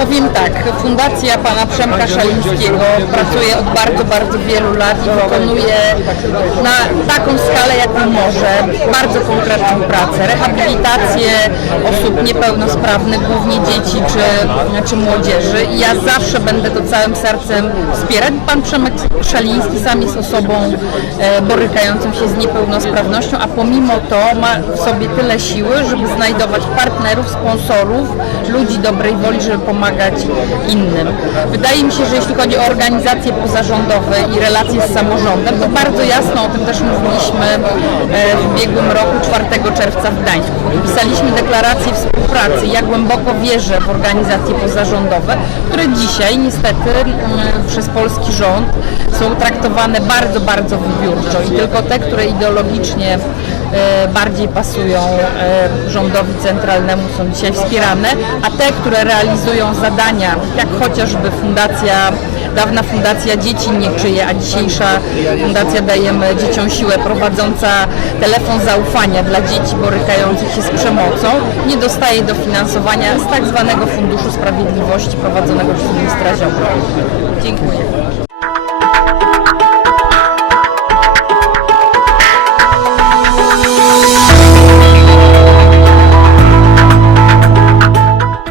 Powiem tak, Fundacja Pana Przemka Szalińskiego pracuje od bardzo, bardzo wielu lat i wykonuje na taką skalę, jaką może, bardzo konkretną pracę. Rehabilitację osób niepełnosprawnych, głównie dzieci czy, czy młodzieży. I ja zawsze będę to całym sercem wspierać. Pan Przemek Szaliński sam jest osobą e, borykającą się z niepełnosprawnością, a pomimo to ma w sobie tyle siły, żeby znajdować partnerów, sponsorów, ludzi dobrej woli, żeby pomagać innym. Wydaje mi się, że jeśli chodzi o organizacje pozarządowe i relacje z samorządem, to bardzo jasno o tym też mówiliśmy e, w ubiegłym roku 4 czerwca w Gdańsku. Podpisaliśmy deklarację współpracy. Ja głęboko wierzę w organizacje pozarządowe, które dzisiaj niestety przez polski rząd są traktowane bardzo, bardzo wybiórczo i tylko te, które ideologicznie e, bardziej pasują e, rządowi centralnemu są dzisiaj wspierane, a te, które realizują zadania, jak chociażby fundacja, dawna fundacja Dzieci Nieczyje, a dzisiejsza fundacja Dajemy Dzieciom Siłę prowadząca telefon zaufania dla dzieci borykających się z przemocą, nie dostaje dofinansowania z tak zwanego Funduszu Sprawiedliwości prowadzonego przez ministra Ziobro. Dziękuję.